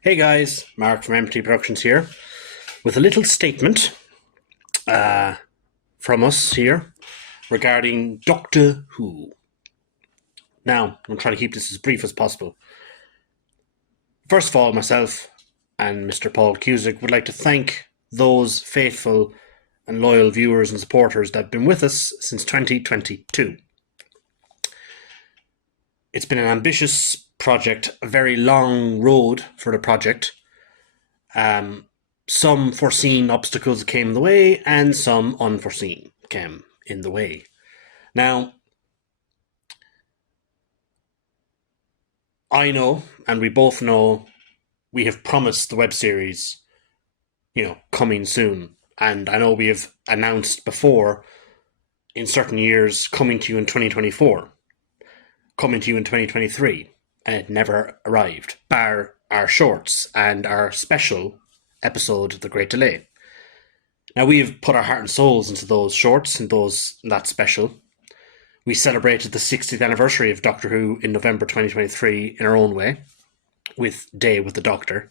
Hey guys, Mark from MT Productions here with a little statement from us here regarding Doctor Who. Now, I'm going to try to keep this as brief as possible. First of all, myself and Mr. Paul Cusick would like to thank those faithful and loyal viewers and supporters that have been with us since 2022. It's been an ambitious project, a very long road for the project. Some foreseen obstacles came in the way, and some unforeseen came in the way. Now, I know, and we both know, we have promised the web series, coming soon. And I know we have announced before, in certain years, coming to you in 2024, coming to you in 2023, and it never arrived, bar our shorts and our special episode, The Great Delay. Now, we have put our heart and souls into those shorts and that special. We celebrated the 60th anniversary of Doctor Who in November 2023 in our own way, with Day with the Doctor.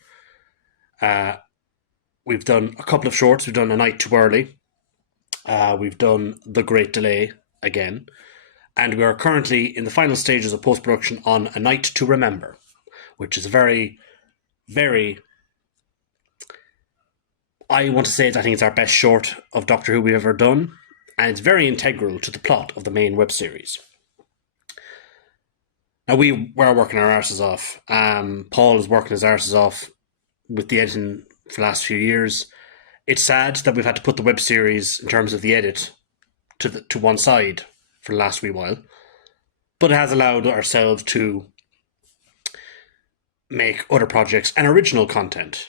We've done a couple of shorts. We've done A Night Too Early. We've done The Great Delay again. And we are currently in the final stages of post-production on A Night to Remember, which is a very, very... I want to say I think it's our best short of Doctor Who we've ever done, and it's very integral to the plot of the main web series. Now, we were working our arses off. Paul is working his arses off with the editing for the last few years. It's sad that we've had to put the web series, in terms of the edit, to one side for the last wee while. But it has allowed ourselves to make other projects and original content.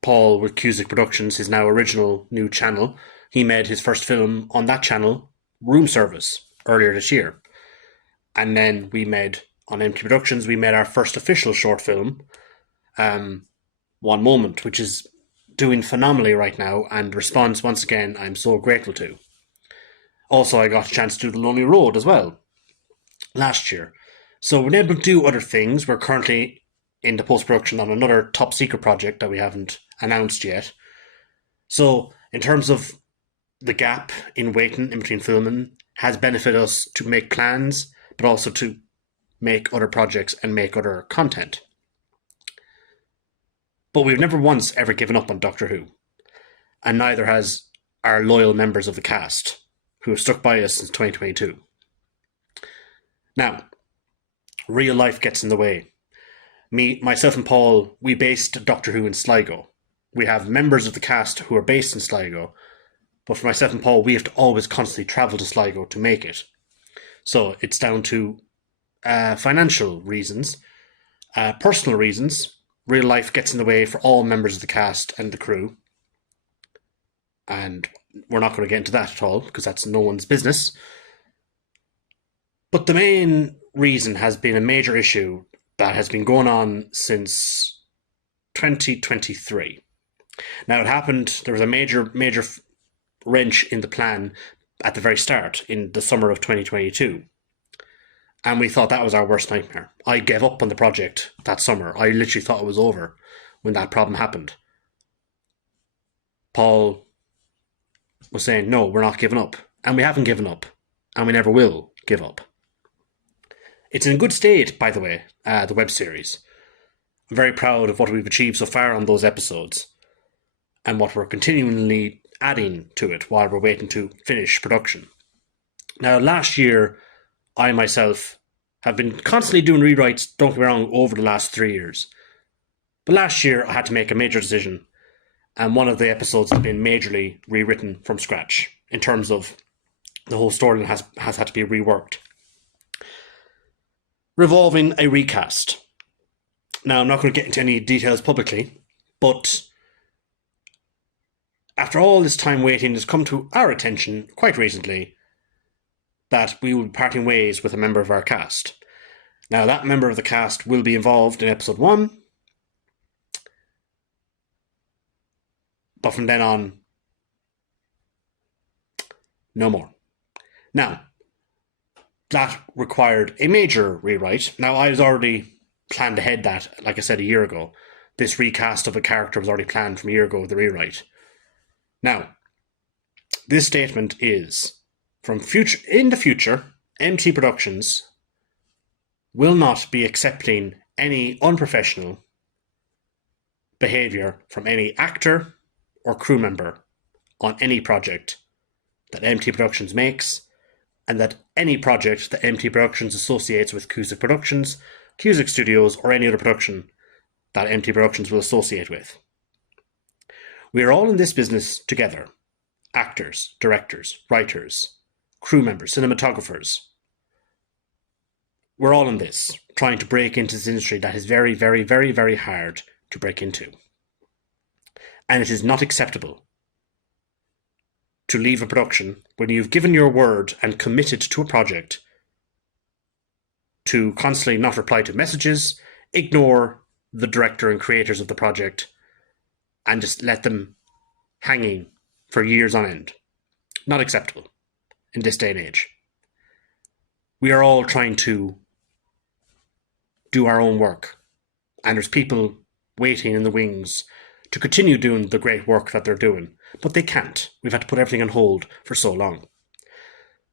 Paul with Cusick Productions, his now original new channel, he made his first film on that channel, Room Service, earlier this year. And then we made, on MT Productions, we made our first official short film, One Moment, which is doing phenomenally right now, and response, once again, I'm so grateful to. Also, I got a chance to do The Lonely Road as well, last year. So we're able to do other things. We're currently in the post-production on another top secret project that we haven't announced yet. So in terms of the gap in waiting in between filming has benefited us to make plans, but also to make other projects and make other content. But we've never once ever given up on Doctor Who, and neither has our loyal members of the cast, who have stuck by us since 2022. Now, real life gets in the way. Myself and Paul, we based Doctor Who in Sligo. We have members of the cast who are based in Sligo, but for myself and Paul, we have to always constantly travel to Sligo to make it. So it's down to financial reasons, personal reasons. Real life gets in the way for all members of the cast and the crew. And we're not going to get into that at all, because that's no one's business. But the main reason has been a major issue that has been going on since 2023. Now, it happened, there was a major wrench in the plan at the very start, in the summer of 2022. And we thought that was our worst nightmare. I gave up on the project that summer. I literally thought it was over when that problem happened. Paul was saying, no, we're not giving up. And we haven't given up. And we never will give up. It's in a good state, by the way, the web series. I'm very proud of what we've achieved so far on those episodes, and what we're continually adding to it while we're waiting to finish production. Now, last year, I myself have been constantly doing rewrites, don't get me wrong, over the last 3 years. But last year, I had to make a major decision, and one of the episodes has been majorly rewritten from scratch, in terms of the whole story has had to be reworked, revolving a recast. Now, I'm not going to get into any details publicly, but after all this time waiting, it's come to our attention quite recently that we will be parting ways with a member of our cast. Now, that member of the cast will be involved in episode 1, but from then on, no more. Now, that required a major rewrite. Now, I was already planned ahead that, like I said, a year ago, this recast of a character was already planned from a year ago with the rewrite. Now, this statement is, in the future, MT Productions will not be accepting any unprofessional behaviour from any actor or crew member on any project that MT Productions makes, and that any project that MT Productions associates with Cusick Productions, Cusick Studios, or any other production that MT Productions will associate with. We are all in this business together. Actors, directors, writers, crew members, cinematographers. We're all in this, trying to break into this industry that is very, very, very, very hard to break into. And it is not acceptable to leave a production when you've given your word and committed to a project to constantly not reply to messages, ignore the director and creators of the project, and just let them hanging for years on end. Not acceptable in this day and age. We are all trying to do our own work, and there's people waiting in the wings to continue doing the great work that they're doing, but they can't. We've had to put everything on hold for so long.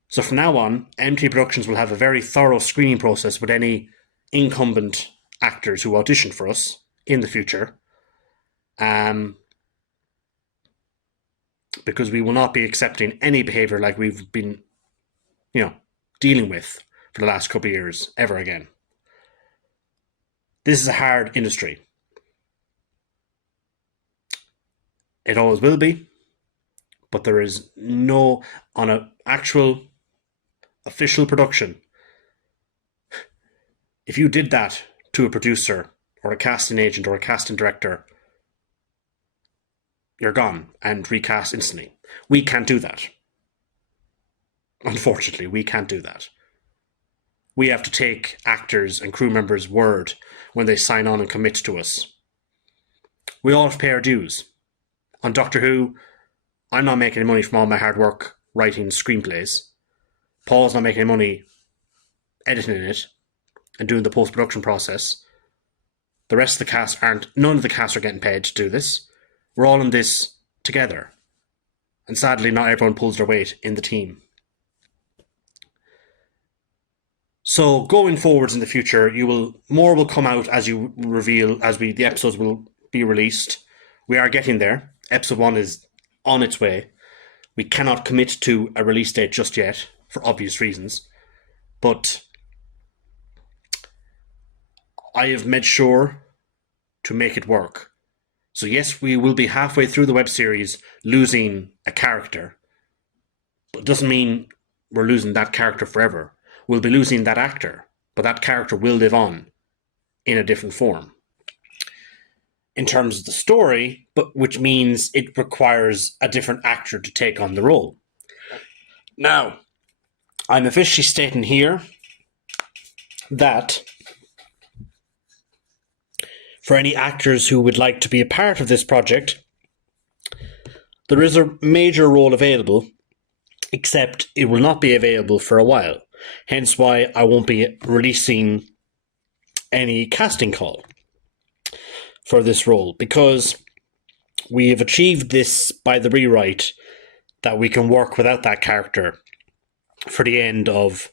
So from now on, MT Productions will have a very thorough screening process with any incumbent actors who audition for us in the future, because we will not be accepting any behaviour like we've been, dealing with for the last couple of years ever again. This is a hard industry. It always will be, but there is no, on an actual official production, if you did that to a producer or a casting agent or a casting director, you're gone and recast instantly. We can't do that. Unfortunately, we can't do that. We have to take actors and crew members' word when they sign on and commit to us. We all have to pay our dues. On Doctor Who, I'm not making any money from all my hard work writing screenplays. Paul's not making any money editing it and doing the post-production process. The rest of the cast none of the cast are getting paid to do this. We're all in this together. And sadly, not everyone pulls their weight in the team. So going forwards in the future, more will come out as you reveal, the episodes will be released. We are getting there. Episode 1 is on its way. We cannot commit to a release date just yet, for obvious reasons. But I have made sure to make it work. So yes, we will be halfway through the web series losing a character. But it doesn't mean we're losing that character forever. We'll be losing that actor, but that character will live on in a different form. In terms of the story, but which means it requires a different actor to take on the role. Now, I'm officially stating here that for any actors who would like to be a part of this project, there is a major role available, except it will not be available for a while. Hence why I won't be releasing any casting call for this role, because we have achieved this by the rewrite that we can work without that character for the end of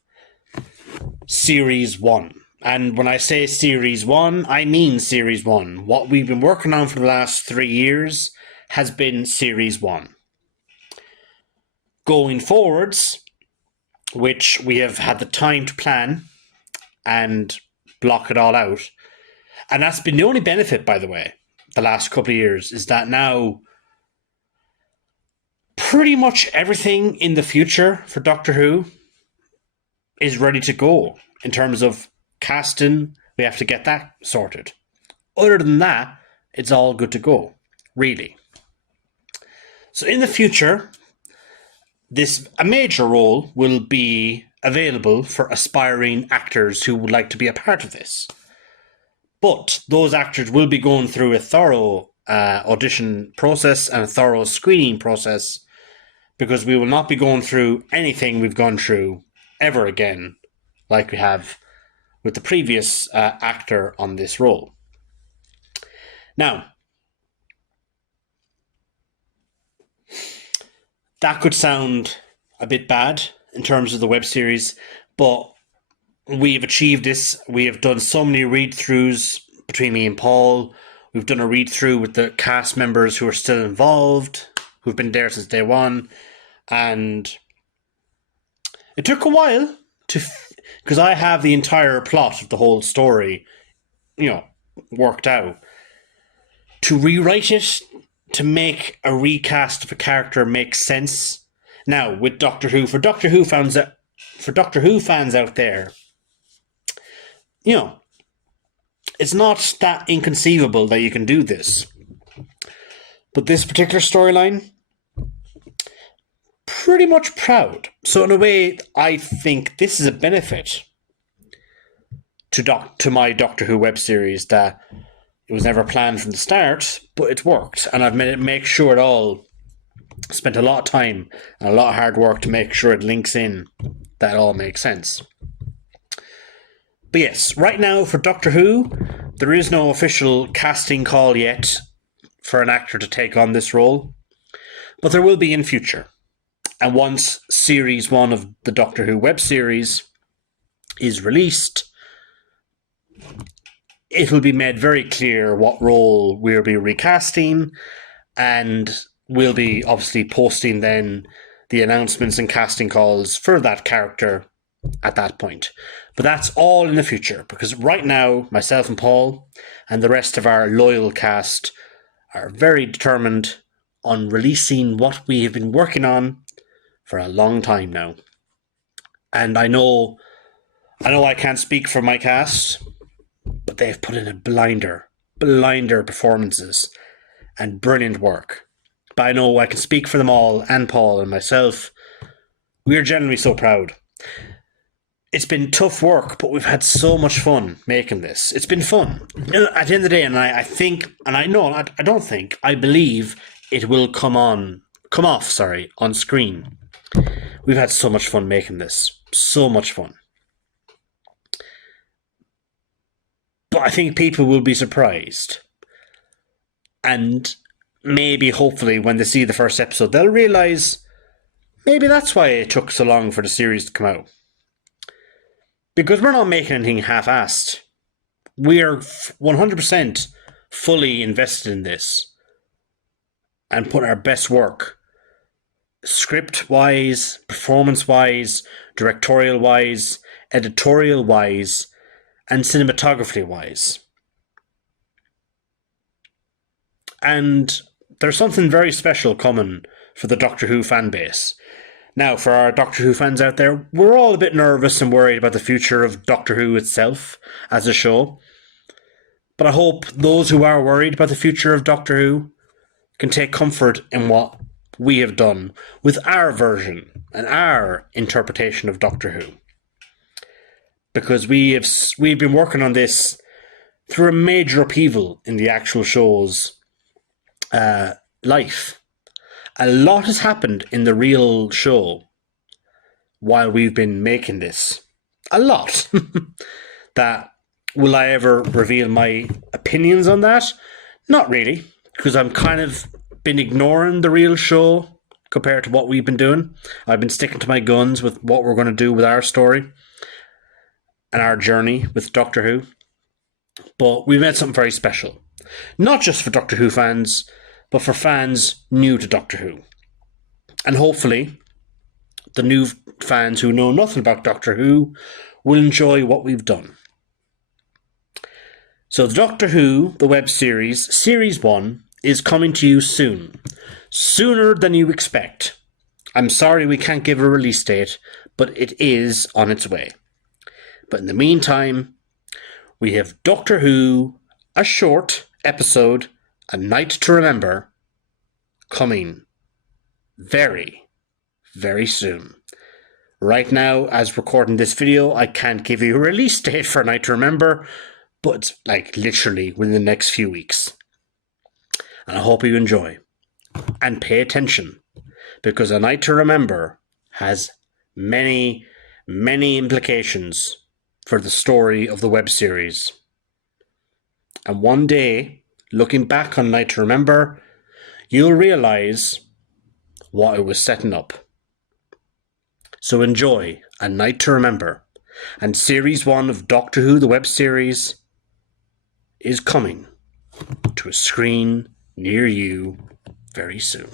Series 1. And when I say Series 1, I mean Series 1. What we've been working on for the last 3 years has been Series 1. Going forwards, which we have had the time to plan and block it all out. And that's been the only benefit, by the way, the last couple of years, is that now pretty much everything in the future for Doctor Who is ready to go. In terms of casting, we have to get that sorted. Other than that, it's all good to go, really. So in the future, a major role will be available for aspiring actors who would like to be a part of this. But those actors will be going through a thorough audition process and a thorough screening process, because we will not be going through anything we've gone through ever again, like we have with the previous actor on this role. Now, that could sound a bit bad in terms of the web series, but we've achieved this. We have done so many read-throughs between me and Paul. We've done a read-through with the cast members who are still involved, who've been there since day one. And it took a while because I have the entire plot of the whole story, worked out. To rewrite it, to make a recast of a character make sense. Now, with Doctor Who, for Doctor Who fans out there, it's not that inconceivable that you can do this. But this particular storyline, pretty much proud. So in a way, I think this is a benefit to my Doctor Who web series, that it was never planned from the start, but it's worked. And I've made it make sure it all spent a lot of time and a lot of hard work to make sure it links in, that all makes sense. But yes, right now for Doctor Who, there is no official casting call yet for an actor to take on this role, but there will be in future. And once Series 1 of the Doctor Who web series is released, it will be made very clear what role we'll be recasting, and we'll be obviously posting then the announcements and casting calls for that character at that point. But that's all in the future, because right now, myself and Paul and the rest of our loyal cast are very determined on releasing what we have been working on for a long time now. And I know I can't speak for my cast, but they've put in a blinder performances and brilliant work. But I know I can speak for them all, and Paul and myself. We're genuinely so proud. It's been tough work, but we've had so much fun making this. It's been fun. At the end of the day, and I believe it will come off on screen. We've had so much fun making this. So much fun. But I think people will be surprised. And maybe, hopefully, when they see the first episode, they'll realise maybe that's why it took so long for the series to come out. Because we're not making anything half-assed. We're 100% fully invested in this and put our best work, script-wise, performance-wise, directorial-wise, editorial-wise, and cinematography-wise. And there's something very special coming for the Doctor Who fan base. Now, for our Doctor Who fans out there, we're all a bit nervous and worried about the future of Doctor Who itself as a show. But I hope those who are worried about the future of Doctor Who can take comfort in what we have done with our version and our interpretation of Doctor Who. Because we've been working on this through a major upheaval in the actual show's life. A lot has happened in the real show while we've been making this. A lot. That, will I ever reveal my opinions on that? Not really, because I'm kind of been ignoring the real show compared to what we've been doing. I've been sticking to my guns with what we're going to do with our story and our journey with Doctor Who. But we've made something very special. Not just for Doctor Who fans, but for fans new to Doctor Who. And hopefully, the new fans who know nothing about Doctor Who will enjoy what we've done. So Doctor Who, the web series, Series 1, is coming to you soon. Sooner than you expect. I'm sorry we can't give a release date, but it is on its way. But in the meantime, we have Doctor Who, a short episode, A Night to Remember, coming very, very soon. Right now, as recording this video, I can't give you a release date for A Night to Remember, but it's like literally within the next few weeks. And I hope you enjoy. And pay attention, because A Night to Remember has many, many implications for the story of the web series. And one day, looking back on Night to Remember, you'll realise what it was setting up. So enjoy A Night to Remember, and Series 1 of Doctor Who, the web series, is coming to a screen near you very soon.